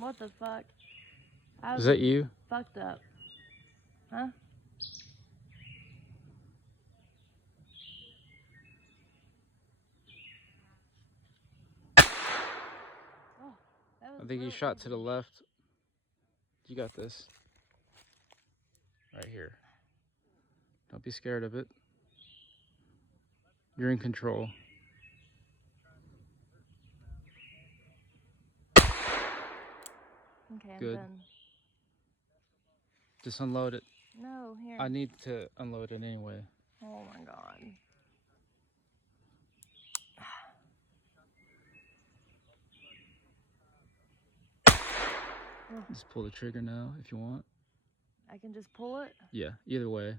What the fuck? Is that you? Fucked up. Huh? Oh, that was I think you really shot to easy. the left. You got this. Right here. Don't be scared of it. You're in control. Okay, I'm Good. done. Just unload it. No, here. I need to unload it anyway. Oh my god. Just pull the trigger now if you want. I can just pull it? Yeah, either way.